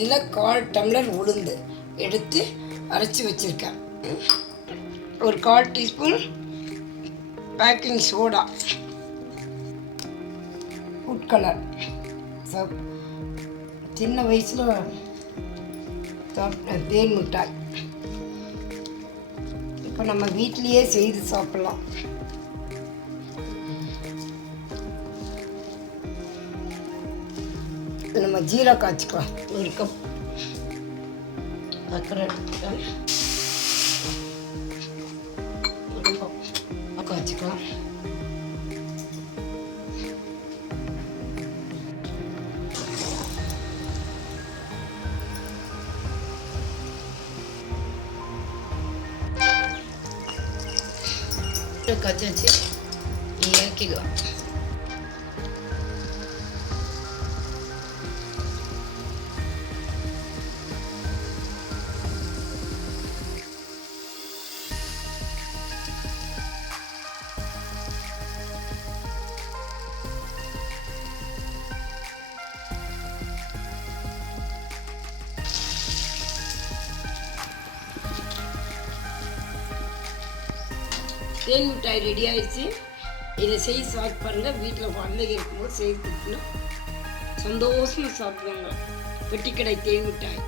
இதில் 1/4 டம்ளர் உளுந்து எடுத்து அரைச்சி வச்சுருக்கேன். ஒரு 1/4 teaspoon baking soda, food colour. சின்ன வயசில் சாப்பிட்ட தேன் மிட்டாய் இப்போ நம்ம வீட்டிலையே செய்து சாப்பிட்லாம். நம்ம ஜீரா காய்ச்சிக்கலாம். 1 கப் சர்க்கரை காய்ச்சிக்கலாம். காய்ச்சி வச்சு இறக்கிடுவோம். தேன் மிட்டாய் ரெடி ஆயிடுச்சு. இதை செய்து சாப்பிட்டு பாருங்கள். வீட்டில் குழந்தைங்க இருக்கும்போது செய்து கொடுத்தோன்னா சந்தோஷமாக சாப்பிடுவாங்க. பெட்டிக்கடை தேன் மிட்டாய்.